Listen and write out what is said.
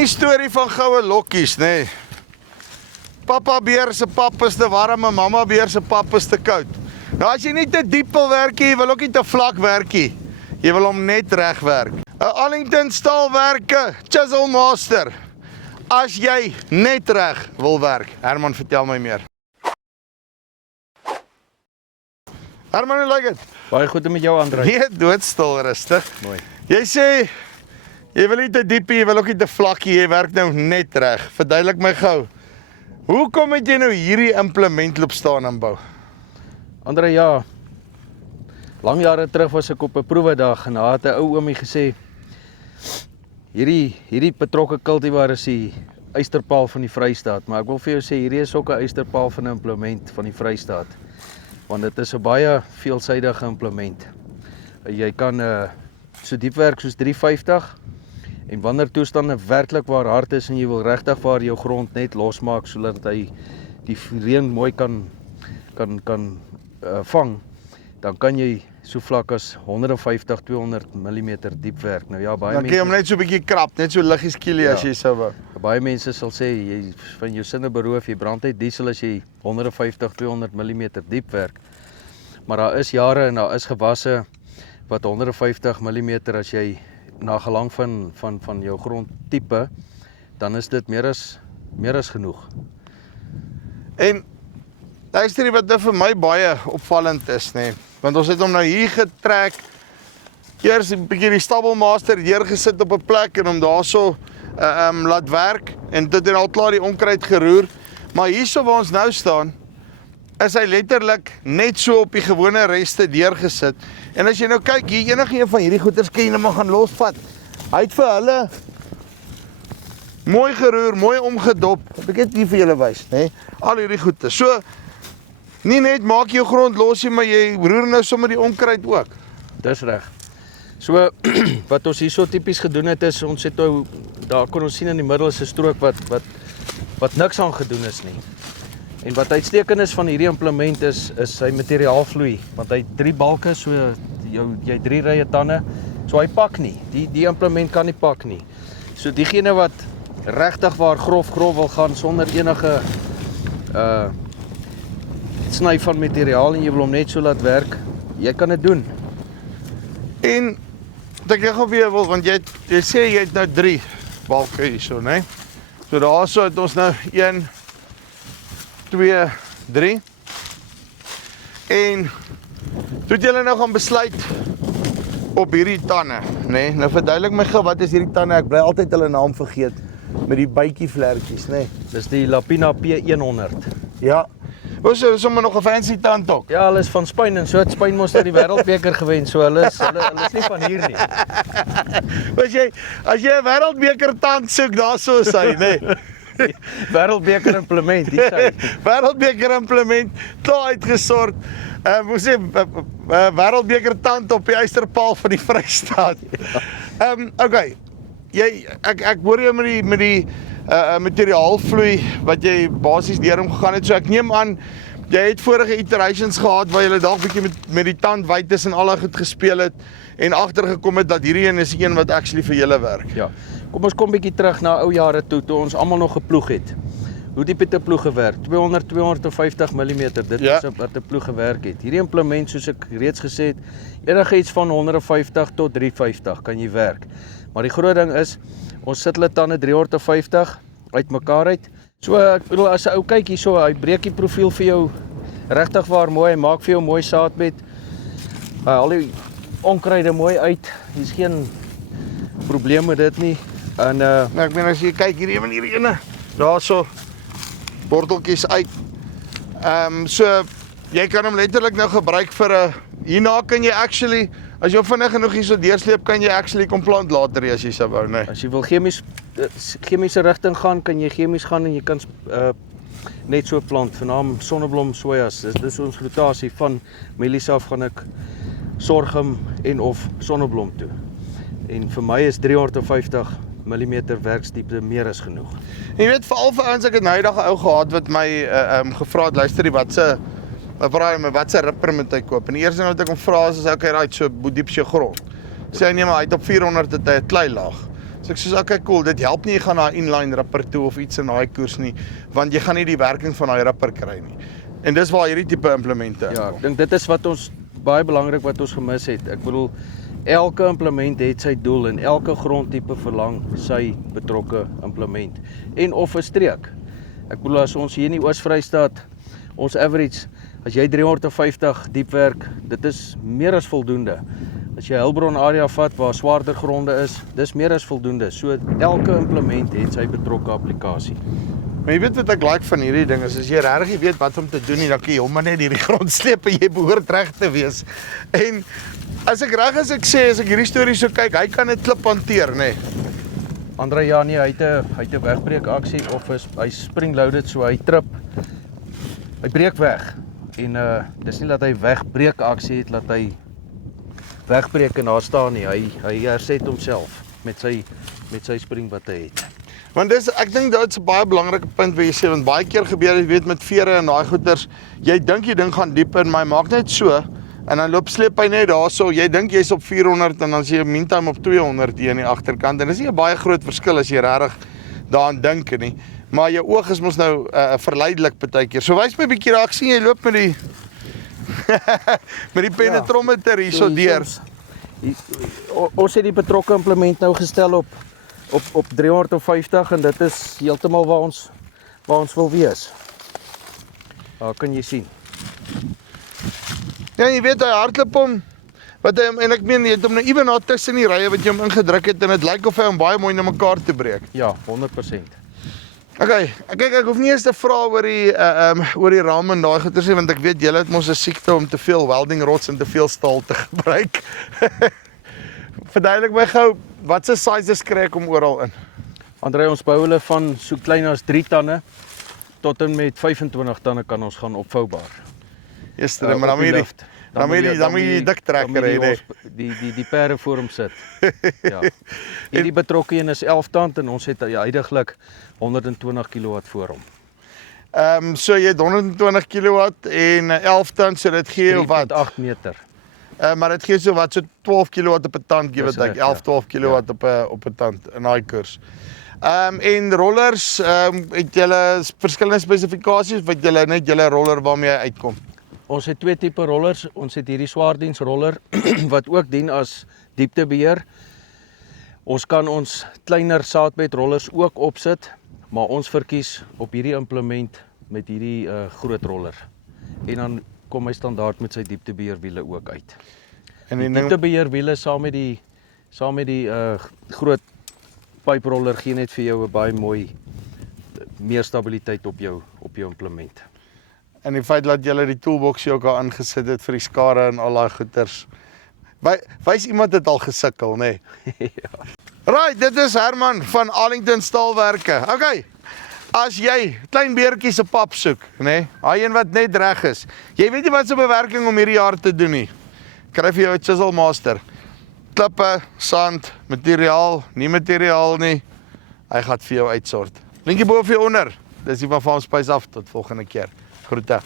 Die storie van goue lokkies, nee. Papa beer se pap is te warm en mamma beer se pap is te koud. Nou as jy nie te diep wil werk nie, jy wil ook nie te vlak werk nie. Jy wil hom net reg werk. 'n Allington staalwerke, Chisel Master. As jy net reg wil werk. Herman, vertel my meer. Herman, hoe lyk dit? Baie goed met jou, André. Nee, doodstil rustig. Mooi. Jy sê jy wil nie te diep nie, jy wil ook nie te vlak nie, jy werk nou net reg. Verduidelik my gou. Hoekom het jy nou hierdie implementloop staan aanbou? André, ja. Lang jare terug was ek op 'n proewedag en daar het 'n ou oomie gesê hierdie betrokke kultivar is die eysterpaal van die Vrystaat, maar ek wil vir jou sê hierdie is ook 'n eysterpaal van 'n implement van die Vrystaat. Want dit is 'n baie veelsidige implement. Jy kan so diep werk soos 350 en wanneer toestande werklik waar hard is en jy wil regtig waar jou grond net losmaak sodat hy die reën mooi kan vang, dan kan jy so vlak as 150-200 mm diep werk. Nou ja, baie Dan kan jy hom net so 'n bietjie krap, net so liggies kielie as jy sou wou. Baie mense sal sê jy van jou sinne beroof, jy brand uit diesel as jy 150-200 mm diep werk. Maar daar is jare en daar is gewasse wat 150 mm as jy na gelang van jou grondtipe, dan is dit meer as genoeg. En luister wat vir my baie opvallend is, nê. Want ons het hom nou hier getrek. Eers 'n bietjie die Stabelmaster deurgesit op 'n plek en hom daarso laat werk en dit het al klaar die onkruid geroer. Maar hierso waar ons nou staan, is hy letterlik net so op die gewone reste deurgesit. En as jy nou kyk, hier enige een van hierdie goeders kan jy net maar gaan losvat. Hy het vir hulle mooi geroer, mooi omgedop. Ek het hier vir julle wys, nê? Al hierdie goeders. So nie net maak jou grond los nie, maar jy roer nou sommer die onkruid ook. Dis reg. So wat ons hierso tipies gedoen het is ons het nou daar kon ons sien in die middel is 'n strook wat niks aan gedoen is nie. En wat uitstekend is van hierdie implement is sy materiaalvloei, want hy het 3 balke, so jy 3 rye tande, so hy pak nie. Die implement kan nie pak nie. So diegene wat regtig waar grof wil gaan sonder enige sny van materiaal en jy wil hom net so laat werk, jy kan dit doen. En ek gou weer wil, want jy sê jy het nou 3 balke hierso, né? So daarso het ons nou 1 2 3. En toe het julle nou gaan besluit op hierdie tande, né? Nou verduidelik my gou, wat is hierdie tande? Ek bly altyd hulle naam vergeet met die bytjie vlekkies, né? Dis die Lapina P100. Ja. Ons is sommer nog 'n fancy tand ook. Ja, hulle is van Spanje en so het Spanje mos nou die wêreldbeker gewen, so hulle is nie van hier nie. As jy 'n wêreldbeker tand soek, daarso is hy, né? Wêreldbeker implement, dis hy. Wêreldbeker implement, klaar uitgesort. Moes sê wêreldbeker tand op die eysterpaal van die Vrystaat. Okay. Ek hoor jy met die materiaalvloei wat jy basies deur hom gegaan het. So ek neem aan jy het vorige iterations gehad waar jy dalk bietjie met die tand wyd is en al goed gespeel het en agtergekom het dat hierdie een is die een wat actually vir julle werk. Ja. Kom ons kom bietjie terug na ou jare toe ons almal nog geploeg het. Hoe diep het 'n ploeg gewerk? 200-250 mm. Dit is wat 'n ploeg gewerk het. Hierdie implement soos ek reeds gesê het, enigiets van 150 tot 350 kan jy werk. Maar die groot ding is ons sit hulle tande 350 uitmekaar uit. So ek bedoel as 'n ou kyk hierso, hy breek die profiel vir jou regtig waar mooi, hy maak vir jou mooi saadbed. Al die onkruide mooi uit. Hier's geen probleem met dit nie. En ek meen as jy kyk hierdie ene, daarso borteltjies uit. So jy kan hom letterlik nou gebruik vir hierna kan jy actually as jy vinnig genoeg hierso deursleep kan jy actually kom plant later as jy sou wou, né? As jy wil chemiese rigting gaan, kan jy chemies gaan en jy kan net so plant, vernaam sonneblom, sojas. Dis ons rotasie van mielies af gaan ek sorghum en of sonneblom toe. En vir my is 350 mm werksdiepte meer as genoeg. Jy weet veral vir ouens, ek het nou eendag 'n ou gehad wat my gevra het, luister, wat se ripper moet hy koop? En die eerste ding wat ek hom vra is okay, right, so hoe diep is jou grond? Sê hy nee, maar hy het op 400 het hy 'n klei laag. Sê So ek sê, okay, cool, dit help nie jy gaan na 'n inline ripper toe of iets in daai koers nie, want jy gaan nie die werking van daai ripper kry nie. En dis waar hierdie tipe implemente Ja, inkom. ek dink dit is wat ons baie belangrik wat ons gemis het. Ek bedoel elke implement het sy doel en elke grondtipe verlang sy betrokke implement en of 'n streek. Ek bedoel as ons hier in die Oos-Vrystaat ons average, as jy 350 diepwerk, dit is meer as voldoende. As jy Hulbron area vat waar swaarder gronde is, dis meer as voldoende. So elke implement het sy betrokke applikasie. Maar jy weet wat ek like van hierdie ding is, as jy regtig weet wat om te doen nie, dan kan jy hom maar net hierdie grond sleep en jy behoort reg te wees. En as ek reg as ek sê, as ek hierdie storie so kyk, hy kan 'n klip hanteer, nê. Nee. Andre ja nee, hy het 'n wegbreek aksie of hy spring loaded, so hy trip. Hy breek weg. En dis nie dat hy wegbreek aksie het, dat hy wegbreek en daar staan nie. Hy herset homself met sy spring wat hy het. Want ek dink dit's 'n baie belangrike punt wat jy sê, want baie keer gebeur jy weet met vere en daai goeters, jy dink die ding gaan diep in, maar hy maak net so en dan sleep hy net daarso. Jy dink jy's op 400 en dan is jy meantime op 200 hier aan die agterkant en dis nie 'n baie groot verskil as jy regtig daaraan dink nie. Maar jou oog is mos nou verleidelik partykeer. So wys my 'n bietjie raak sien jy loop met die met die penetrometer hierso deur. Ons het die betrokke implement nou gestel op 350 en dit is heeltemal waar ons wil wees. Daar kan jy sien. Ja, jy weet hy hardloop hom wat hy en ek meen jy het hom nou ewen daar tussen die rye wat jy hom ingedruk het en dit lyk of hy hom baie mooi na mekaar te breek. Ja, 100%. Okay, ek hoef nie eens te vra oor die raam en daai goeters nie, want ek weet julle het mos 'n siekte om te veel welding rods en te veel staal te gebruik. Verduidelik my gou, watse sizes kry ek om oral in? Andre, ons bou hulle van so klein as 3 tande tot en met 25 tande kan ons gaan opvoubaar. Gister, maar dan moet jy die dik trekker hê, nee. Die perde voor hom sit. Ja. Hierdie betrokke een is 11 tand en ons het huidiglik 120 kW voor hom. So jy het 120 kW en 11 tand, so dit gee jou wat? 3.8 meter. Maar dit gee so wat, so 12 kW op 'n tand, gee wat ek, 11-12 kW Ja. op 'n tand in daai koers. En rollers, het julle verskillende spesifikasies of het julle net julle roller waarmee jy uitkom? Ons het 2 tipe rollers. Ons het hierdie swaardiensroller wat ook dien as dieptebeheer. Ons kan ons kleiner saadbedrollers ook opsit, maar ons verkies op hierdie implement met hierdie groot roller. En dan kom hy standaard met sy dieptebeheerwiele ook uit. En die dieptebeheerwiele saam met die groot pyproller gee net vir jou 'n baie mooi meer stabiliteit op jou implement. En die feit dat jy die toolbox ook al aangesit het vir die skare en al daai goeters. Wys iemand het al gesukkel, nê? Nee. Ja. Right, dit is Herman van Arlington Staalwerke. Okay. As jy klein beertjies se pap soek, nê? Nee, daai een wat net reg is. Jy weet nie wat se bewerking om hierdie jaar te doen nie. Kry vir jou 'n chisel master. Klippe, sand, materiaal, nie materiaal nie. Hy gaan vir jou uitsort. Linkie bo of hier onder. Dis die van Farm Spice af tot volgende keer. Groete.